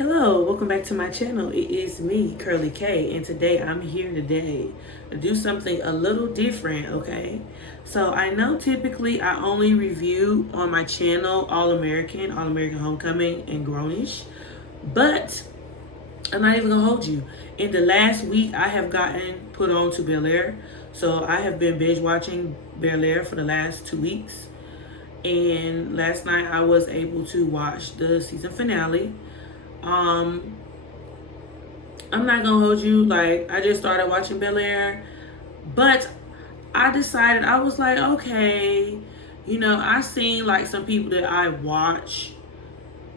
Hello, welcome back to my channel. It is me, Curly K, and today I'm here today to do something a little different, okay? So I know typically I only review on my channel All American Homecoming, and Grownish, but I'm not even gonna hold you. In the last week, I have gotten put on to Bel-Air, so I have been binge watching Bel-Air for the last 2 weeks, and last night I was able to watch the season finale. I'm not gonna hold you, like, I just started watching Bel-Air, but I decided, I was like, okay, I seen like some people that I watch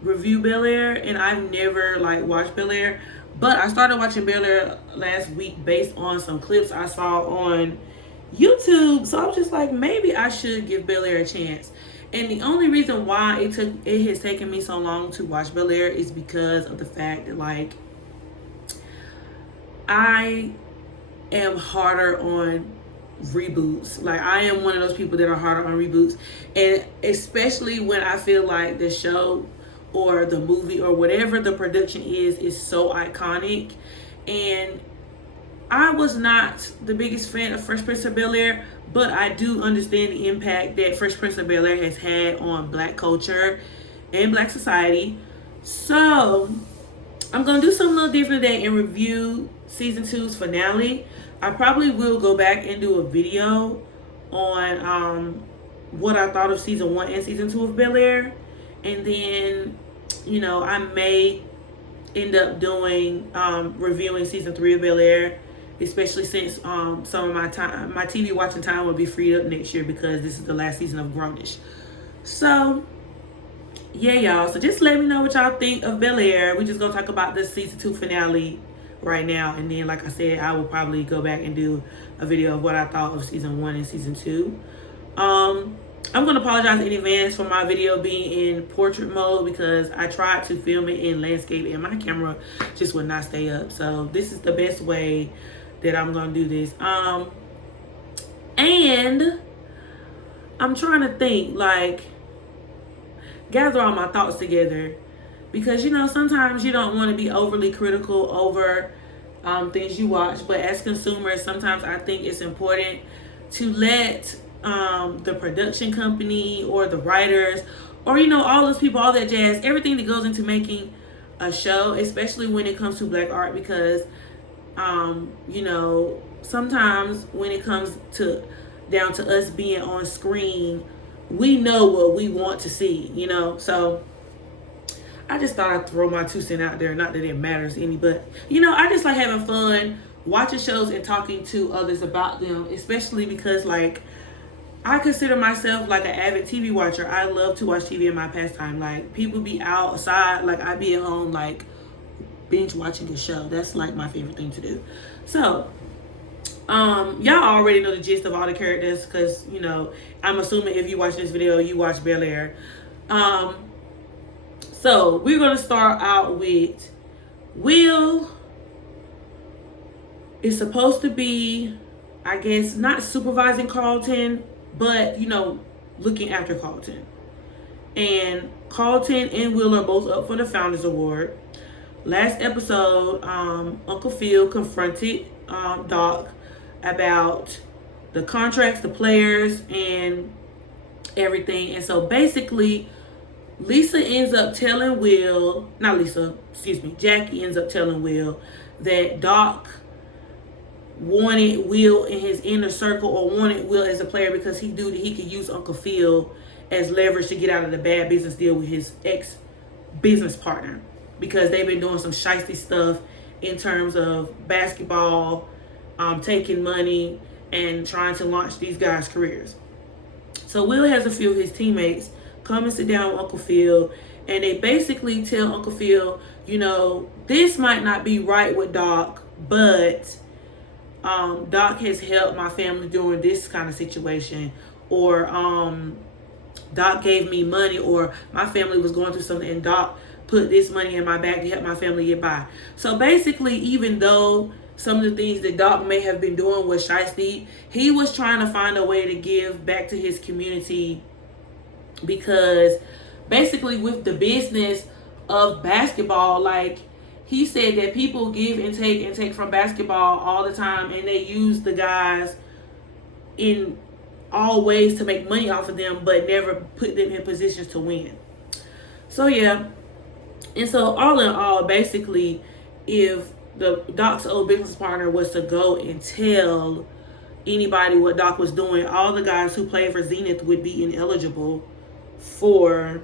review Bel-Air, and I've never like watched Bel-Air, but I started watching Bel-Air last week based on some clips I saw on YouTube. So I was just like, maybe I should give Bel-Air a chance. And the only reason why it has taken me so long to watch Bel-Air is because of the fact that, like, I am harder on reboots. Like, I am one of those people that are harder on reboots, and especially when I feel like the show or the movie or whatever the production is so iconic. And I was not the biggest fan of Fresh Prince of Bel-Air, but I do understand the impact that Fresh Prince of Bel-Air has had on Black culture and Black society. So I'm going to do something a little different today and review season 2's finale. I probably will go back and do a video on what I thought of season 1 and season 2 of Bel-Air. And then, I may end up doing reviewing season 3 of Bel-Air, especially since some of my TV watching time will be freed up next year because this is the last season of Grownish. So yeah, y'all, so just let me know what y'all think of Bel-Air. We just gonna talk about the season 2 finale right now, and then, like I said, I will probably go back and do a video of what I thought of season 1 and season 2. I'm gonna apologize in advance for my video being in portrait mode because I tried to film it in landscape and my camera just would not stay up. So this is the best way that I'm gonna do this. And I'm trying to think, like, gather all my thoughts together, because sometimes you don't want to be overly critical over things you watch, but as consumers, sometimes I think it's important to let the production company or the writers or all those people, all that jazz, everything that goes into making a show, especially when it comes to Black art, because sometimes when it comes down to us being on screen, we know what we want to see, so I just thought I'd throw my 2 cents out there. Not that it matters any, but I just like having fun watching shows and talking to others about them, especially because, like, I consider myself like an avid TV watcher. I love to watch TV in my pastime. Like, people be outside, like I be at home, like, binge watching a show. That's like my favorite thing to do. So y'all already know the gist of all the characters, because I'm assuming if you watch this video you watch Bel-Air. So we're gonna start out with Will. Is supposed to be, I guess, not supervising Colton, but looking after Colton. And Colton and Will are both up for the Founders Award. Last episode, Uncle Phil confronted Doc about the contracts, the players, and everything. And so basically, Jackie ends up telling Will that Doc wanted Will in his inner circle, or wanted Will as a player, because he knew that he could use Uncle Phil as leverage to get out of the bad business deal with his ex-business partner, because they've been doing some shiesty stuff in terms of basketball, taking money and trying to launch these guys' careers. So Will has a few of his teammates come and sit down with Uncle Phil, and they basically tell Uncle Phil, this might not be right with Doc, but Doc has helped my family during this kind of situation, or Doc gave me money, or my family was going through something and Doc put this money in my bag to help my family get by. So basically, even though some of the things that Doc may have been doing was shiesty, he was trying to find a way to give back to his community, because basically with the business, of basketball. Like, he said that people give and take from basketball all the time, and they use the guys in all ways to make money off of them, but never put them in positions to win. So yeah, and so all in all, basically, if the Doc's old business partner was to go and tell anybody what Doc was doing, all the guys who played for Zenith would be ineligible for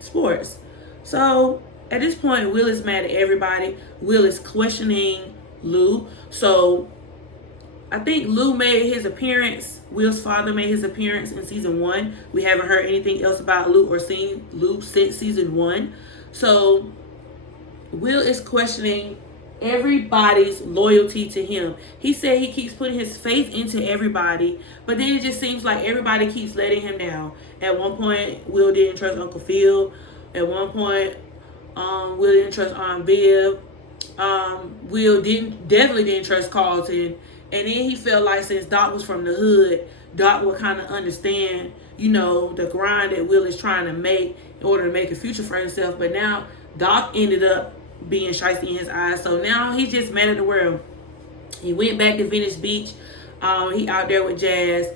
sports. So at this point, Will is mad at everybody. Will is questioning Lou. So I think Lou made his appearance. Will's father made his appearance in season 1. We haven't heard anything else about Lou or seen Lou since season 1. So Will is questioning everybody's loyalty to him. He said he keeps putting his faith into everybody, but then it just seems like everybody keeps letting him down. At one point, Will didn't trust Uncle Phil. At one point, Will didn't trust Aunt Viv. Will definitely didn't trust Colton. And then he felt like since Doc was from the hood, Doc would kind of understand, you know, the grind that Will is trying to make in order to make a future for himself. But now Doc ended up being shiesty in his eyes. So now he's just mad at the world. He went back to Venice Beach. He out there with Jazz.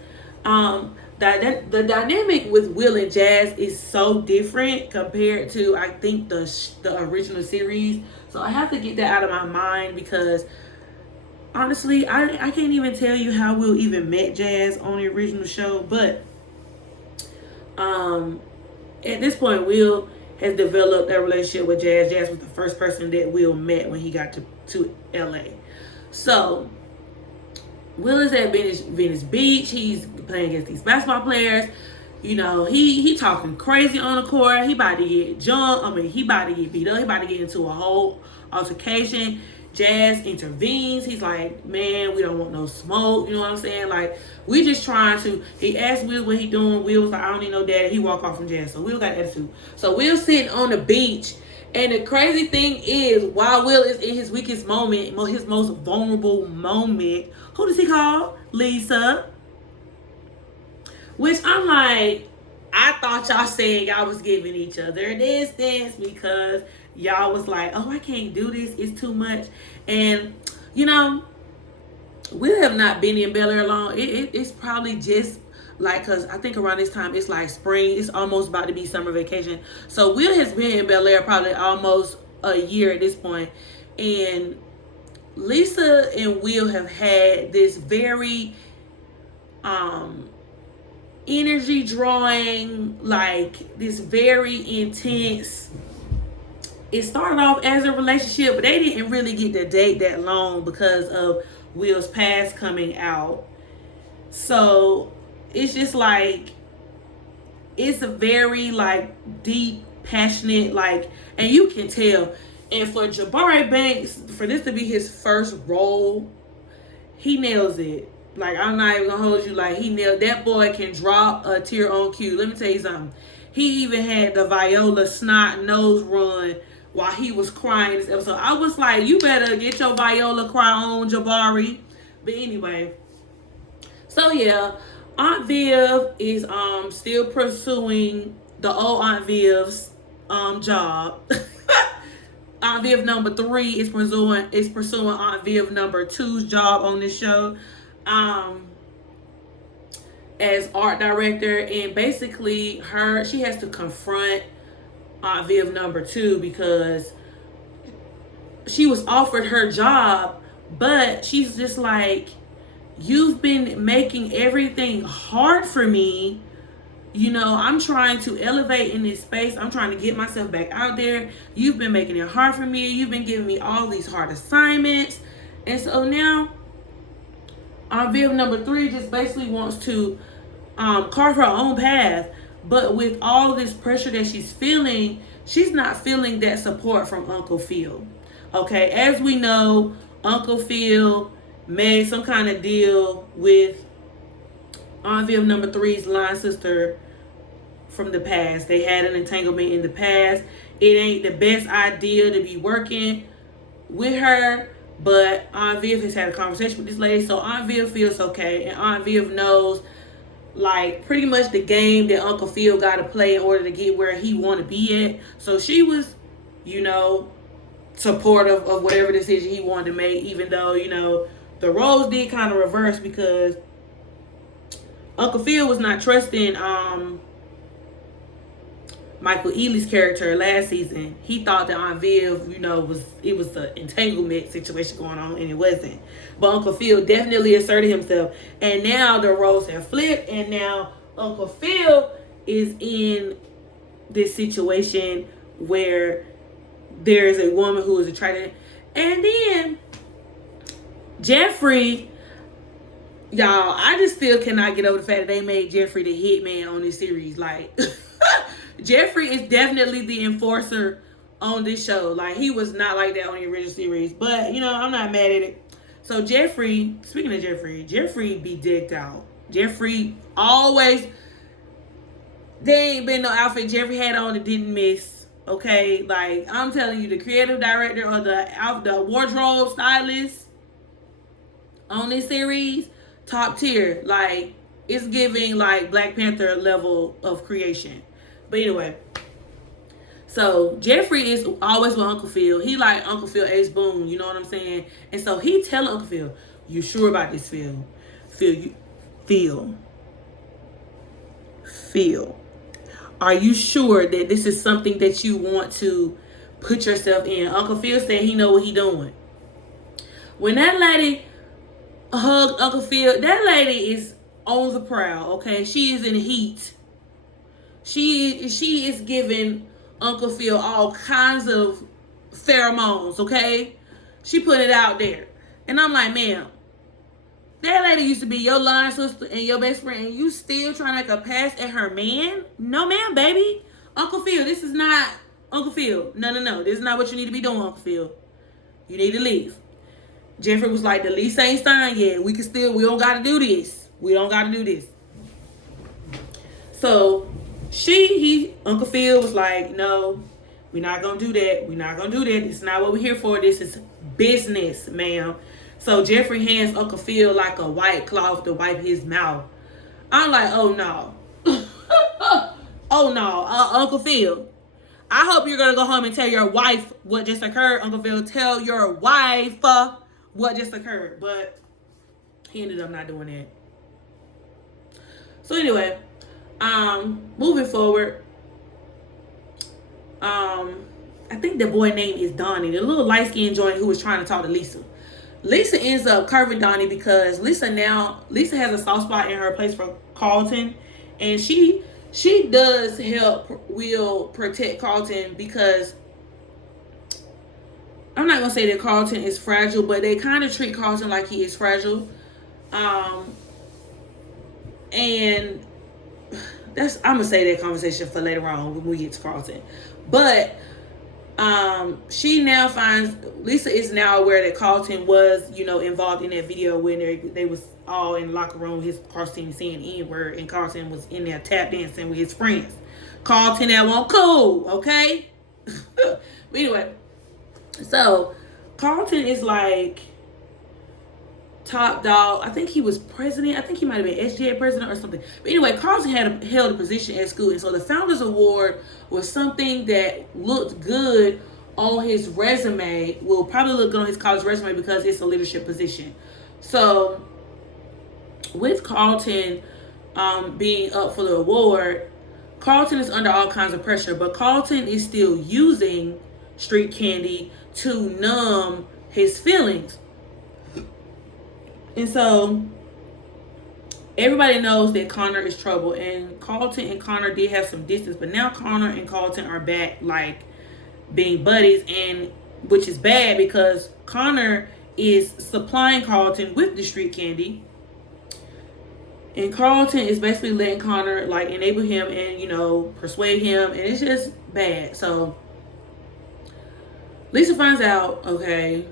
The dynamic with Will and Jazz is so different compared to, I think, the original series. So I have to get that out of my mind because honestly, I can't even tell you how Will even met Jazz on the original show. But at this point, Will has developed a relationship with Jazz. Jazz was the first person that Will met when he got to LA. So Will is at Venice Beach. He's playing against these basketball players. You know, he talking crazy on the court. He about to get jumped. I mean, he about to get beat up. He about to get into a whole altercation. Jazz intervenes. He's like, man, we don't want no smoke. You know what I'm saying? Like, we just trying to. He asked Will what he doing. Will was like, I don't need no daddy. He walk off from Jazz. So Will got attitude. So Will sitting on the beach. And the crazy thing is, while Will is in his weakest moment, his most vulnerable moment, who does he call? Lisa. Which I'm like, I thought y'all said y'all was giving each other distance because y'all was like, oh, I can't do this. It's too much. And, you know, we have not been in Bel-Air long. It's probably just like, because I think around this time, it's like spring. It's almost about to be summer vacation. So Will has been in Bel-Air probably almost a year at this point. And Lisa and Will have had this very energy drawing, like this very intense. It started off as a relationship, but they didn't really get to date that long because of Will's past coming out. So it's just like, it's a very like deep, passionate, like, and you can tell. And for Jabari Banks, for this to be his first role, he nails it. Like, I'm not even gonna hold you. Like, he nailed. That boy can drop a tear on cue. Let me tell you something. He even had the Viola snot nose run while he was crying this episode. I was like, you better get your Viola cry on, Jabari. But anyway, so yeah, Aunt Viv is still pursuing the old Aunt Viv's job. Aunt Viv number 3 is pursuing Aunt Viv number 2's job on this show as art director. And basically she has to confront Aunt Viv number 2 because she was offered her job, but she's just like, you've been making everything hard for me. You know, I'm trying to elevate in this space. I'm trying to get myself back out there. You've been making it hard for me. You've been giving me all these hard assignments. And so now, Aunt Viv number 3 just basically wants to carve her own path. But with all this pressure that she's feeling, she's not feeling that support from Uncle Phil. Okay, as we know, Uncle Phil made some kind of deal with Aunt Viv number 3's line sister from the past. They had an entanglement in the past. It ain't the best idea to be working with her, but Aunt Viv has had a conversation with this lady, so Aunt Viv feels okay, and Aunt Viv knows like pretty much the game that Uncle Phil got to play in order to get where he want to be at. So she was you know, supportive of whatever decision he wanted to make, even though, you know, the roles did kind of reverse because Uncle Phil was not trusting Michael Ealy's character last season. He thought that Aunt Viv, you know, was an entanglement situation going on, and it wasn't. But Uncle Phil definitely asserted himself, and now the roles have flipped, and now Uncle Phil is in this situation where there is a woman who is attracted, and then Jeffrey, y'all, I just still cannot get over the fact that they made Jeffrey the hitman on this series. Like, Jeffrey is definitely the enforcer on this show. Like, he was not like that on the original series. But, you know, I'm not mad at it. So, Jeffrey, speaking of Jeffrey be decked out. Jeffrey always, there ain't been no outfit Jeffrey had on that didn't miss. Okay? Like, I'm telling you, the creative director or the wardrobe stylist on this series, top tier. Like, it's giving, like, Black Panther level of creation. But anyway, so Jeffrey is always with Uncle Phil. He like Uncle Phil Ace Boone, you know what I'm saying? And so he telling Uncle Phil, you sure about this, Phil? Phil. Are you sure that this is something that you want to put yourself in? Uncle Phil said he know what he doing. When that lady hugged Uncle Phil, that lady is on the prowl, okay? She is in heat. She is giving Uncle Phil all kinds of pheromones, okay? She put it out there. And I'm like, ma'am, that lady used to be your line sister and your best friend, and you still trying to make a pass at her man? No, ma'am, baby. Uncle Phil, this is not Uncle Phil. No. This is not what you need to be doing, Uncle Phil. You need to leave. Jeffrey was like, the lease ain't signed yet. We don't got to do this. So, Uncle Phil was like, no, we're not going to do that. This is not what we're here for. This is business, ma'am. So Jeffrey hands Uncle Phil like a white cloth to wipe his mouth. I'm like, oh no. Uncle Phil. I hope you're going to go home and tell your wife what just occurred, Uncle Phil. Tell your wife what just occurred. But he ended up not doing that. So anyway, moving forward, I think the boy name is Donnie, the little light-skinned joint who was trying to talk to Lisa. Lisa ends up curving Donnie because Lisa has a soft spot in her place for Colton, and she does will protect Colton because I'm not gonna say that Colton is fragile, but they kind of treat Colton like he is fragile, and I'm gonna say that conversation for later on when we get to Colton. But Lisa is now aware that Colton was, involved in that video when they was all in the locker room, his Carson saying N-word, and Carson was in there tap dancing with his friends. Carlton, that won't cool, okay? But anyway, so Carlton is like top dog. I think he was president. I think he might have been SGA president or something. But anyway, Carlton held a position at school, and so the Founders Award was something that looked good on his resume. Will probably look good on his college resume because it's a leadership position. So with Carlton being up for the award, Carlton is under all kinds of pressure, but Carlton is still using street candy to numb his feelings. And so everybody knows that Connor is trouble, and Colton and Connor did have some distance, but now Connor and Colton are back like being buddies, and which is bad because Connor is supplying Colton with the street candy, and Carlton is basically letting Connor like enable him and persuade him, and it's just bad. So Lisa finds out, okay,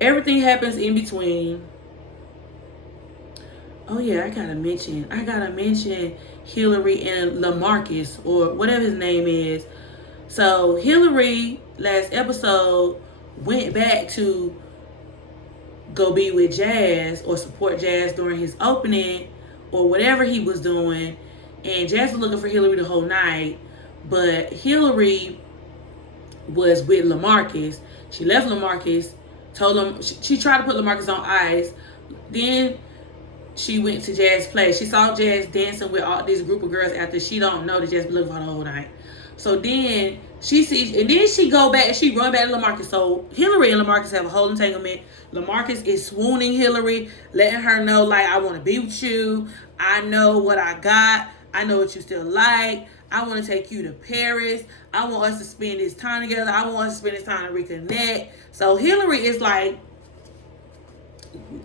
everything happens in between. Oh yeah, I gotta mention Hillary and LaMarcus, or whatever his name is. So Hillary last episode went back to go be with Jazz or support Jazz during his opening or whatever he was doing, and Jazz was looking for Hillary the whole night, but Hillary was with LaMarcus. She left LaMarcus, told him she tried to put LaMarcus on ice. Then she went to Jazz place. She saw Jazz dancing with all this group of girls after she don't know that Jazz been looking for her the whole night. So then she sees, and then she go back and she run back to LaMarcus. So Hillary and LaMarcus have a whole entanglement. LaMarcus is swooning Hillary, letting her know, like, I want to be with you. I know what I got. I know what you still like. I want to take you to Paris. I want us to spend this time together. I want us to spend this time to reconnect. So Hillary is like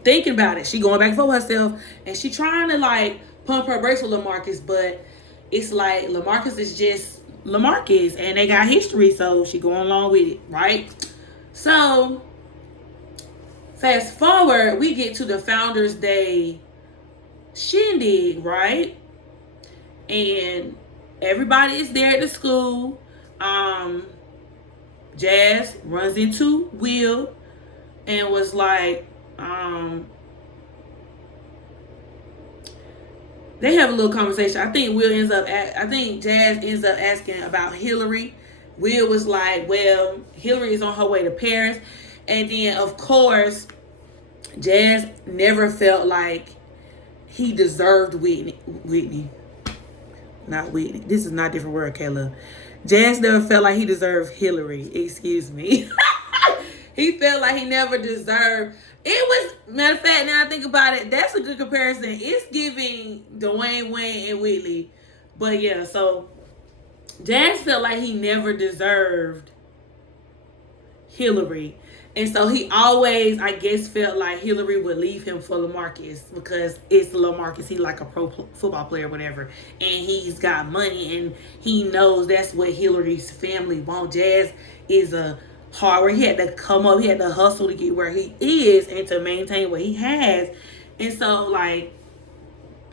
thinking about it. She going back for herself, and she trying to like pump her brakes with LaMarcus, but it's like LaMarcus is just LaMarcus, and they got history, so she going along with it, right? So fast forward, we get to the Founders Day shindig, right? And everybody is there at the school. Jazz runs into Will and was like, they have a little conversation. I think Jazz ends up asking about Hillary. Will was like, well, Hillary is on her way to Paris. And then, of course, Jazz never felt like he deserved Whitney. Not Whitney. This is not a different word, Kayla. Jazz never felt like he deserved Hillary. Excuse me. He felt like he never deserved. It was, matter of fact, now I think about it, that's a good comparison. It's giving Dwayne Wayne and Whitley. But yeah, so Jazz felt like he never deserved Hillary. And so he always, I guess, felt like Hillary would leave him for LaMarcus because it's LaMarcus. He's like a pro football player or whatever. And he's got money and he knows that's what Hillary's family wants. Jazz is a hard worker. He had to come up. He had to hustle to get where he is and to maintain what he has. And so, like,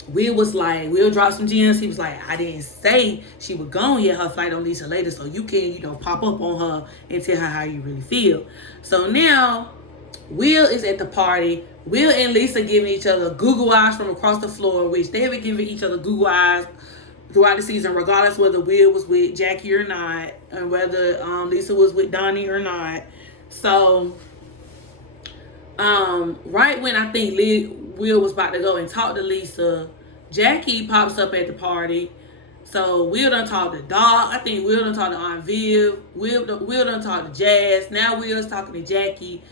Will drop some gems. He was like, I didn't say she was gone yet. Her flight don't leave till later, so you can, pop up on her and tell her how you really feel. So now, Will is at the party. Will and Lisa giving each other Google eyes from across the floor, which they have been giving each other Google eyes throughout the season, regardless whether Will was with Jackie or not, and whether Lisa was with Donnie or not. So, right when I think Will was about to go and talk to Lisa, Jackie pops up at the party. So Will done talk to Doc. I think Will done talk to Aunt Viv. Will done talk to Jazz. Now Will's talking to Jackie.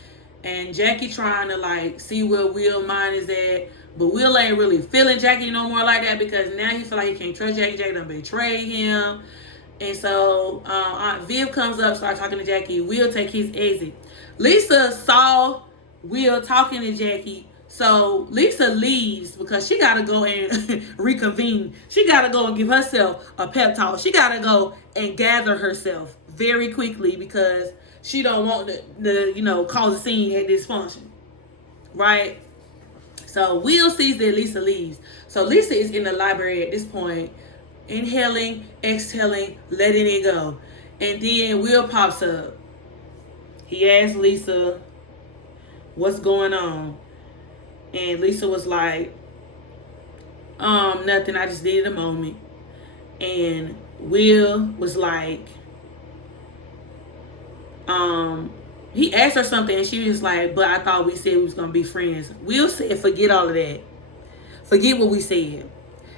And Jackie trying to like see where Will's mind is at. But Will ain't really feeling Jackie no more like that because now he feel like he can't trust Jackie. Jackie done betrayed him. And so Aunt Viv comes up, starts talking to Jackie. Will take his exit. Lisa saw Will talking to Jackie. So Lisa leaves because she got to go and reconvene. She got to go and give herself a pep talk. She got to go and gather herself very quickly because she don't want to cause a scene at this function. Right? So Will sees that Lisa leaves. So Lisa is in the library at this point, inhaling, exhaling, letting it go. And then Will pops up. He asks Lisa, what's going on? And Lisa was like, nothing, I just needed a moment. And Will was like, he asked her something and she was like, but I thought we said we was going to be friends. Will said, forget all of that. Forget what we said.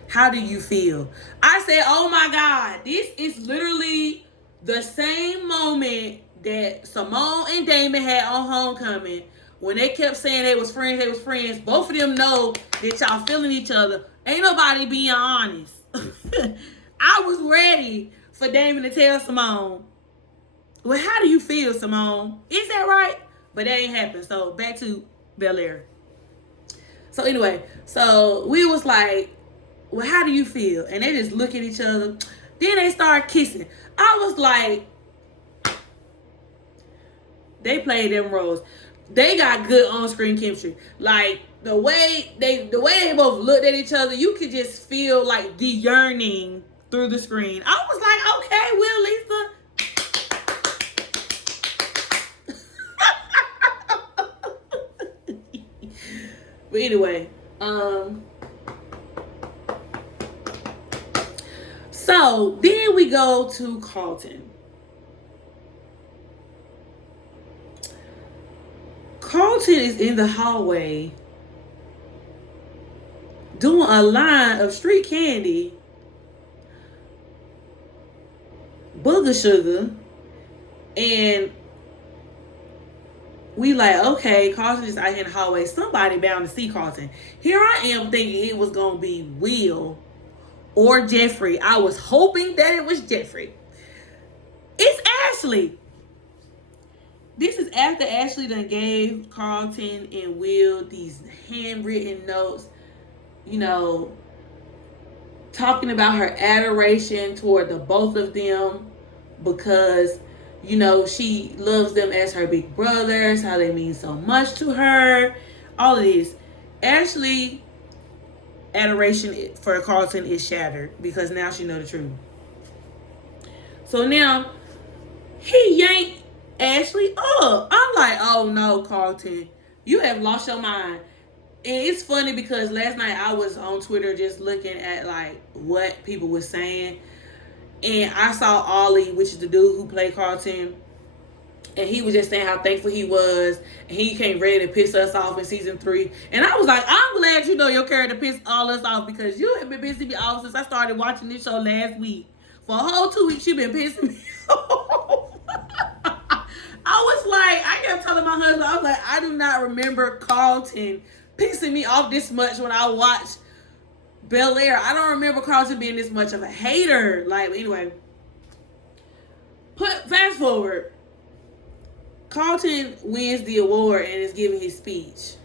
How do you feel? I said, oh my God, this is literally the same moment that Simone and Damon had on Homecoming. When they kept saying they was friends, both of them know that y'all feeling each other. Ain't nobody being honest. I was ready for Damon to tell Simone, well, how do you feel, Simone? Is that right? But that ain't happened. So back to Bel-Air. So anyway, so we was like, well, how do you feel? And they just look at each other. Then they start kissing. I was like, they played them roles. They got good on-screen chemistry. Like, the way they both looked at each other, you could just feel, like, the yearning through the screen. I was like, okay, Will, Lisa. But anyway, so then we go to Colton. Colton is in the hallway doing a line of street candy, booger sugar, and we like, okay, Carlton is out here in the hallway. Somebody bound to see Carlton. Here I am thinking it was going to be Will or Jeffrey. I was hoping that it was Jeffrey. It's Ashley. This is after Ashley done gave Carlton and Will these handwritten notes, you know, talking about her adoration toward the both of them because, you know, she loves them as her big brothers, how they mean so much to her, all of this. Ashley adoration for Carlton is shattered because now she know the truth. So now he yanked Ashley up. I'm like, oh no, Carlton, you have lost your mind. And it's funny because last night I was on Twitter just looking at like what people were saying. And I saw Ollie, which is the dude who played Carlton, and he was just saying how thankful he was, and he came ready to piss us off in season 3. And I was like, I'm glad you know your character pissed all us off because you have been pissing me off since I started watching this show last week. For a whole 2 weeks, you've been pissing me off. I was like, I kept telling my husband, I was like, I do not remember Carlton pissing me off this much when I watched Bel-Air. I don't remember Carlton being this much of a hater. Like, anyway. Fast forward. Carlton wins the award and is giving his speech.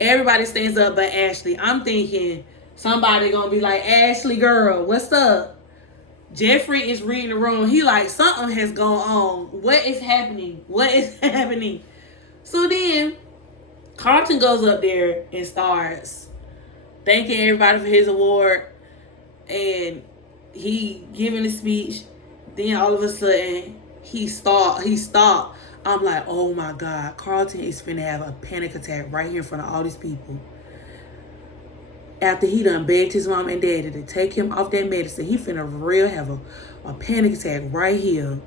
Everybody stands up but Ashley. I'm thinking somebody gonna be like, Ashley girl, what's up? Jeffrey is reading the room. He like, something has gone on. What is happening? What is happening? So then Carlton goes up there and starts thanking everybody for his award. And he giving a speech. Then all of a sudden, he stopped. I'm like, oh my God, Carlton is finna have a panic attack right here in front of all these people. After he done begged his mom and daddy to take him off that medicine, he finna real have a panic attack right here.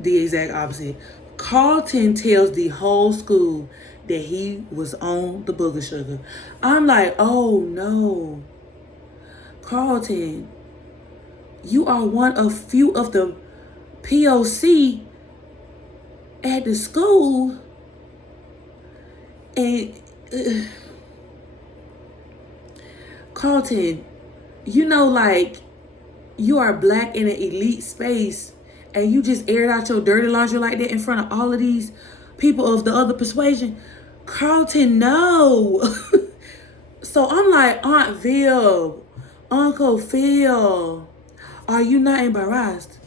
The exact opposite. Carlton tells the whole school that he was on the booger sugar. I'm like, oh no. Carlton, you are one of few of the POC at the school. And Colton, you know, like, you are black in an elite space and you just aired out your dirty laundry like that in front of all of these people of the other persuasion. Carlton, no. So I'm like, Aunt Viv, Uncle Phil, are you not embarrassed?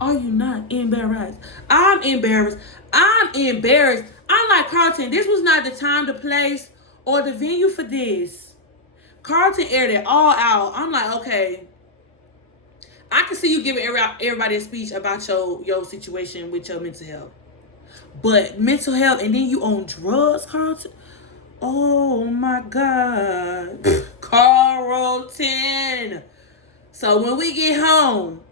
Are you not embarrassed? I'm embarrassed. I'm like, Carlton, this was not the time, the place, or the venue for this. Carlton aired it all out. I'm like, okay. I can see you giving everybody a speech about your situation with your mental health. But mental health and then you on drugs, Carlton? Oh my God. Carlton. So when we get home,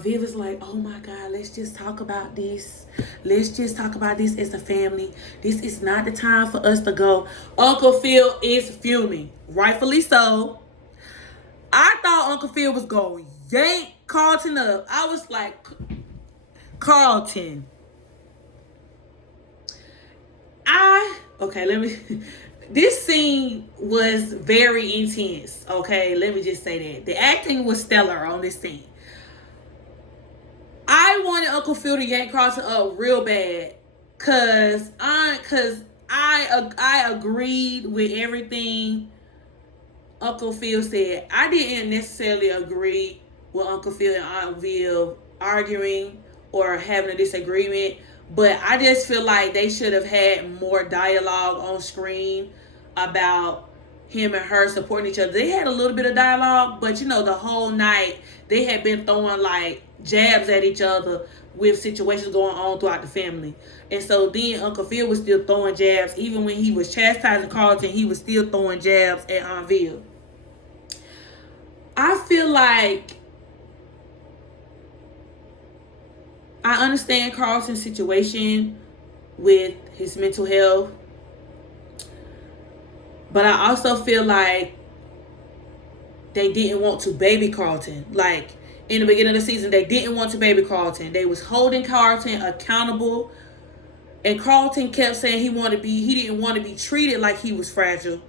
Viv is like, oh my God, let's just talk about this. Let's just talk about this as a family. This is not the time for us to go. Uncle Phil is fuming. Rightfully so. I thought Uncle Phil was going to yank Carlton up. I was like, Carlton. This scene was very intense. Okay, let me just say that. The acting was stellar on this scene. I wanted Uncle Phil to yank Carlton up real bad. Cause I agreed with everything Uncle Phil said. I didn't necessarily agree with Uncle Phil and Aunt Viv arguing or having a disagreement, but I just feel like they should have had more dialogue on screen about him and her supporting each other. They had a little bit of dialogue, but you know, the whole night they had been throwing like jabs at each other with situations going on throughout the family. And so then Uncle Phil was still throwing jabs. Even when he was chastising Carlton, he was still throwing jabs at Aunt Viv. I feel like I understand Carlton's situation with his mental health, but I also feel like they didn't want to baby Carlton. Like, in the beginning of the season, they didn't want to baby Carlton. They was holding Carlton accountable, and Carlton kept saying he didn't want to be treated like he was fragile.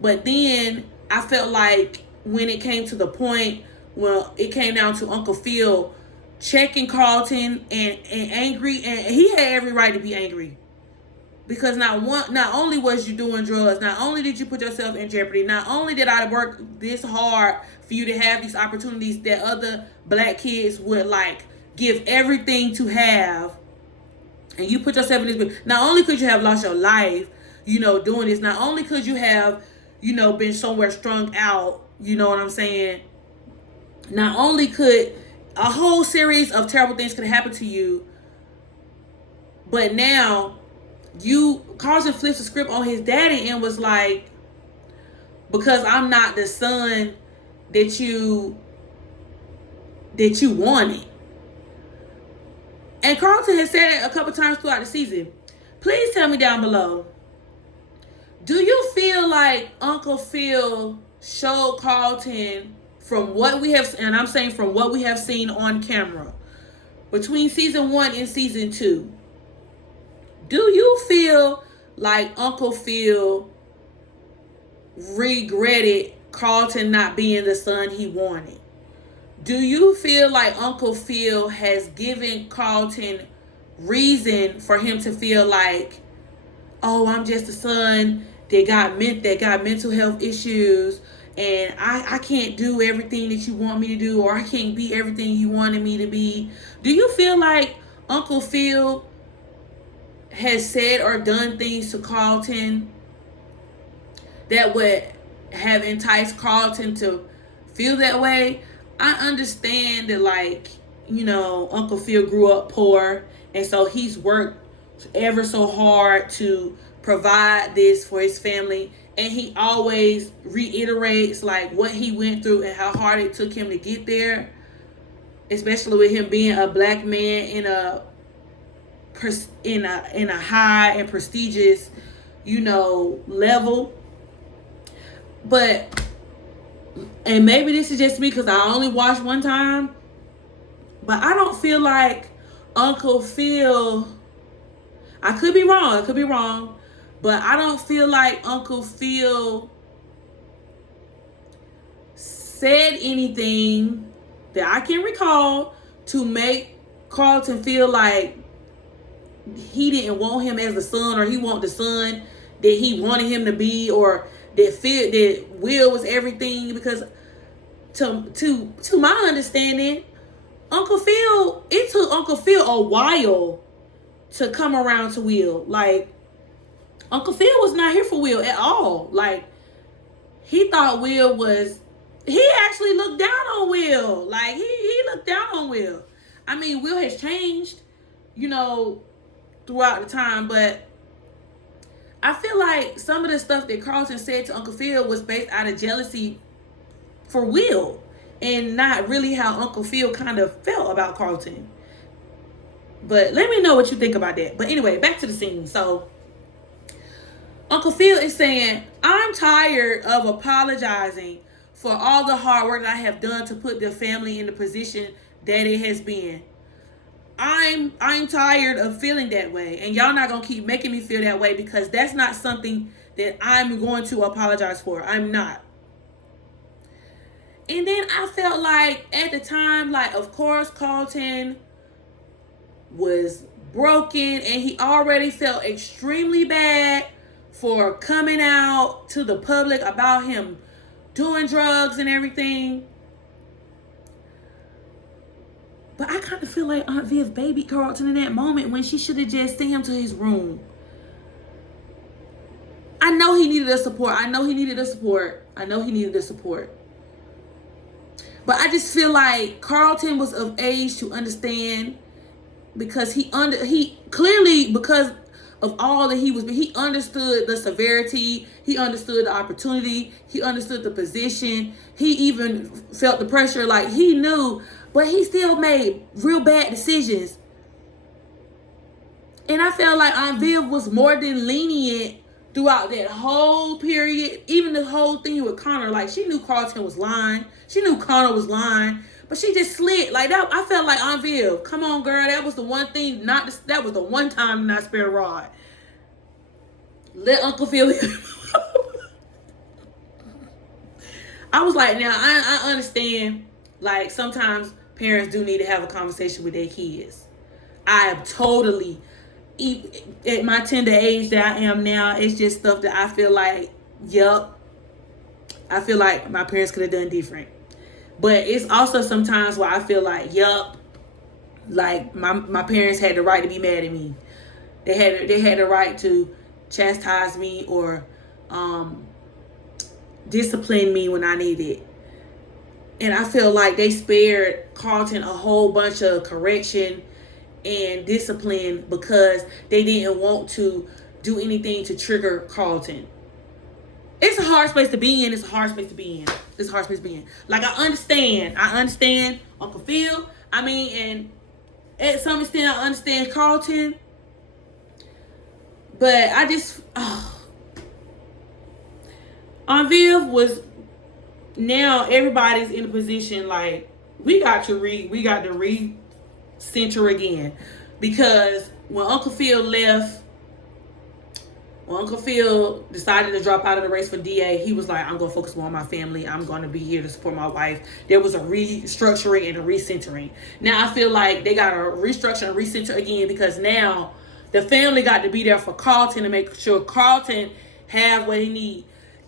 But then I felt like when it came to the point, well, it came down to Uncle Phil checking Carlton and angry, and he had every right to be angry. Because not only was you doing drugs, not only did you put yourself in jeopardy, not only did I work this hard for you to have these opportunities that other black kids would like give everything to have, and you put yourself in this, not only could you have lost your life, doing this, not only could you have, been somewhere strung out, you know what I'm saying? Not only could a whole series of terrible things could happen to you, but now Carlton flips the script on his daddy and was like, because I'm not the son that you wanted. And Carlton has said it a couple times throughout the season. Please tell me down below, do you feel like Uncle Phil showed Carlton from what we have, and I'm saying from what we have seen on camera, between season 1 and season 2, do you feel like Uncle Phil regretted Carlton not being the son he wanted? Do you feel like Uncle Phil has given Carlton reason for him to feel like, oh, I'm just a son that got mental health issues, and I can't do everything that you want me to do, or I can't be everything you wanted me to be? Do you feel like Uncle Phil has said or done things to Carlton that would have enticed Carlton to feel that way? I understand that, like, Uncle Phil grew up poor, and so he's worked ever so hard to provide this for his family, and he always reiterates like what he went through and how hard it took him to get there, especially with him being a black man in a high and prestigious level. And maybe this is just me because I only watched one time, but I don't feel like Uncle Phil, I could be wrong, but I don't feel like Uncle Phil said anything that I can recall to make Carlton feel like he didn't want him as the son, or he wanted the son that he wanted him to be, or that Will was everything. Because to my understanding, it took Uncle Phil a while to come around to Will. Like, Uncle Phil was not here for Will at all. Like, he thought he actually looked down on Will. Like, he looked down on Will. I mean, Will has changed, throughout the time, but I feel like some of the stuff that Carlton said to Uncle Phil was based out of jealousy for Will, and not really how Uncle Phil kind of felt about Carlton. But let me know what you think about that. But anyway, back to the scene. So Uncle Phil is saying, I'm tired of apologizing for all the hard work I have done to put the family in the position that it has been. I'm tired of feeling that way, and y'all not gonna keep making me feel that way, because that's not something that I'm going to apologize for. I'm not. And then I felt like at the time, like, of course Carlton was broken, and he already felt extremely bad for coming out to the public about him doing drugs and everything. But I kind of feel like Aunt Viv babied Carlton in that moment when she should have just sent him to his room. I know he needed the support. But I just feel like Carlton was of age to understand, because he clearly, because of all that he understood the severity, he understood the opportunity, he understood the position, he even felt the pressure, like he knew, but he still made real bad decisions And I felt like Aunt Viv was more than lenient throughout that whole period. Even the whole thing with Connor. Like, she knew Carlton was lying. She knew Connor was lying. But she just slid. Like, that. I felt like Aunt Viv. Come on, girl. That was the one thing. That was the one time not spare a rod. Let Uncle Phil. I was like, now, I understand. Like, sometimes parents do need to have a conversation with their kids. I am totally, at my tender age that I am now, it's just stuff that I feel like, yup, I feel like my parents could have done different. But it's also sometimes where I feel like, yup, like my parents had the right to be mad at me. They had the right to chastise me or discipline me when I needed it. And I feel like they spared Carlton a whole bunch of correction and discipline because they didn't want to do anything to trigger Carlton. It's a hard space to be in. It's a hard space to be in. Like, I understand Uncle Phil. I mean, and at some extent I understand Carlton. But I just, Aunt Viv was, now everybody's in a position like, we got to recenter again. Because when Uncle Phil decided to drop out of the race for DA, he was like, I'm going to focus more on my family. I'm going to be here to support my wife. There was a restructuring and a recentering. Now I feel like they got to restructure and recenter again because now the family got to be there for Carlton to make sure Carlton have what he need.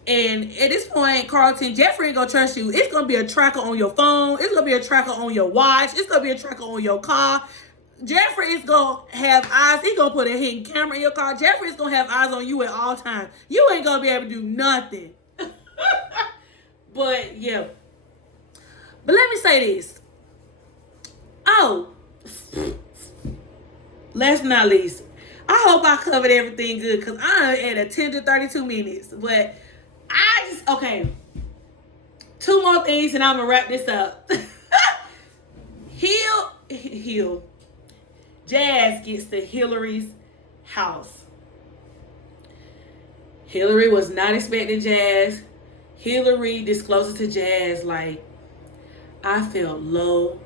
And at this point, Carlton, Jeffrey ain't gonna trust you. It's gonna be a tracker on your phone. It's gonna be a tracker on your watch. It's gonna be a tracker on your car. Jeffrey is gonna have eyes. He's gonna put a hidden camera in your car. Jeffrey is gonna have eyes on you at all times. You ain't gonna be able to do nothing. But yeah. But let me say this. Oh, last but not least, I hope I covered everything good because I'm at a 10 to 32 minutes. But okay. 2 more things and I'm going to wrap this up. Jazz gets to Hillary's house. Hillary was not expecting Jazz. Hillary discloses to Jazz, like, I felt low.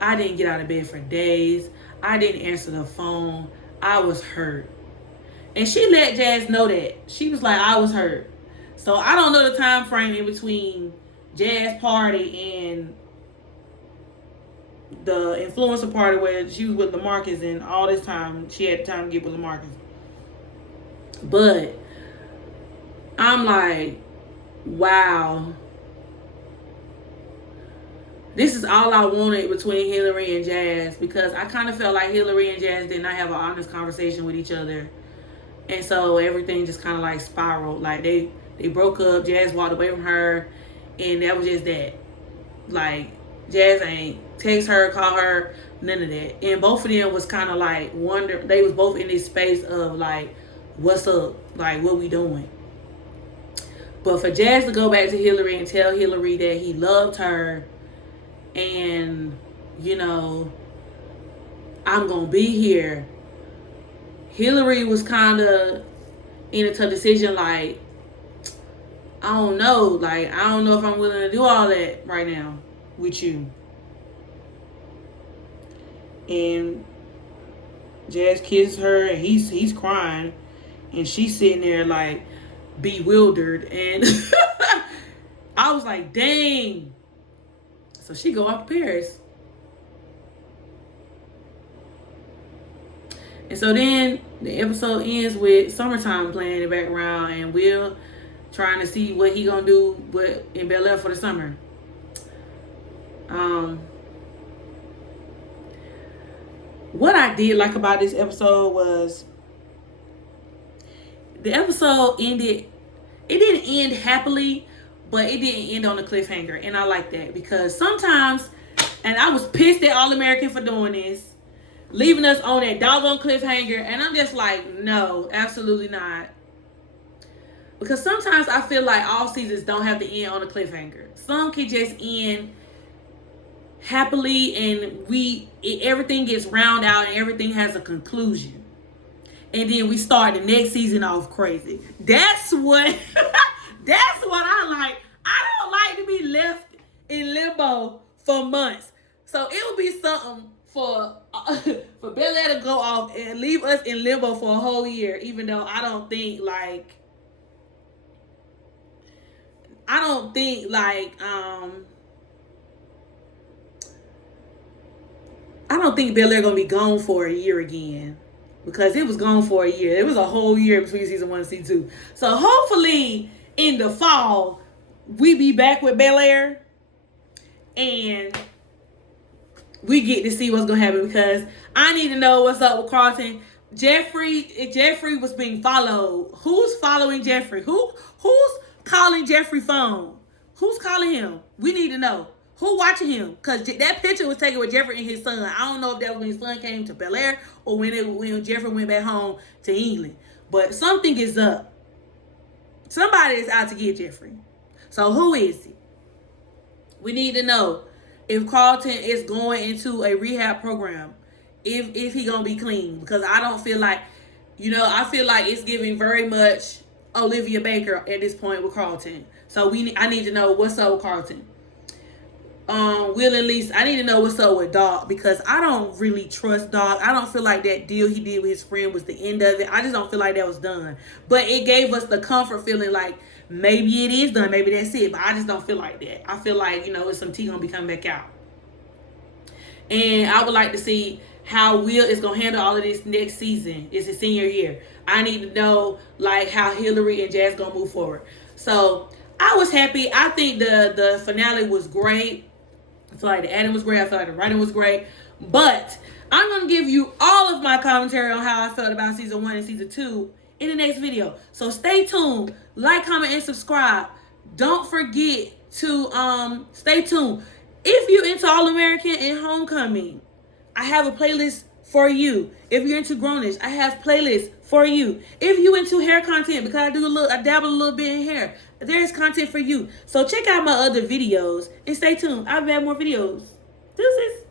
I didn't get out of bed for days. I didn't answer the phone. I was hurt. And she let Jazz know that. She was like, I was hurt. So I don't know the time frame in between Jazz party and the influencer party where she was with LaMarcus, and all this time she had time to get with LaMarcus. But I'm like, wow. This is all I wanted between Hillary and Jazz, because I kind of felt like Hillary and Jazz did not have an honest conversation with each other. And so everything just kind of like spiraled. Like they broke up, Jazz walked away from her, and that was just that. Like, Jazz ain't text her, call her, none of that. And both of them was kind of like they was both in this space of like, what's up? Like, what we doing? But for Jazz to go back to Hillary and tell Hillary that he loved her and, you know, I'm going to be here. Hillary was kind of in a tough decision, like, I don't know. Like, I don't know if I'm willing to do all that right now with you. And Jazz kisses her, and he's crying. And she's sitting there, like, bewildered. And I was like, dang. So she go off to Paris. And so then the episode ends with Summertime playing in the background, and Will trying to see what he gonna do in Bel-Air for the summer. What I did like about this episode was the episode ended. It didn't end happily, but it didn't end on a cliffhanger, and I like that, because sometimes, and I was pissed at All American for doing this, leaving us on that doggone cliffhanger, and I'm just like, no, absolutely not. Because sometimes I feel like all seasons don't have to end on a cliffhanger. Some can just end happily, and everything gets round out and everything has a conclusion. and then we start the next season off crazy. That's what that's what I like. I don't like to be left in limbo for months. So it would be something for for Bel-Air to go off and leave us in limbo for a whole year, even though I don't think like Bel-Air gonna be gone for a year again, because it was gone for a year. It was a whole year between season 1 and season 2. So hopefully in the fall we be back with Bel-Air and we get to see what's gonna happen, because I need to know what's up with Colton. Jeffrey was being followed. Who's following Jeffrey? Who's calling Jeffrey's phone? Who's calling him? We need to know. Who watching him? Because that picture was taken with Jeffrey and his son. I don't know if that was when his son came to Bel-Air or when Jeffrey went back home to England. But something is up. Somebody is out to get Jeffrey. So who is he? We need to know if Colton is going into a rehab program. If he gonna be clean. Because I don't feel like, I feel like it's giving very much Olivia Baker at this point with Colton. So I need to know what's up with Colton. Will and Lisa, I need to know what's up with Doc, because I don't really trust Doc. I don't feel like that deal he did with his friend was the end of it. I just don't feel like that was done. But it gave us the comfort feeling like maybe it is done, maybe that's it. But I just don't feel like that. I feel like, it's some tea gonna be coming back out. And I would like to see how Will is gonna handle all of this next season. It's his senior year. I need to know like how Hillary and Jazz gonna move forward. So I was happy. I think the finale was great. I feel like the editing was great. I feel like the writing was great. But I'm going to give you all of my commentary on how I felt about season 1 and season 2 in the next video. So stay tuned. Like, comment, and subscribe. Don't forget to stay tuned. If you're into All American and Homecoming, I have a playlist for you. If you're into Grownish, I have playlists for you. If you're into hair content, because I dabble a little bit in hair, there's content for you. So check out my other videos and stay tuned. I'll have more videos. Deuces.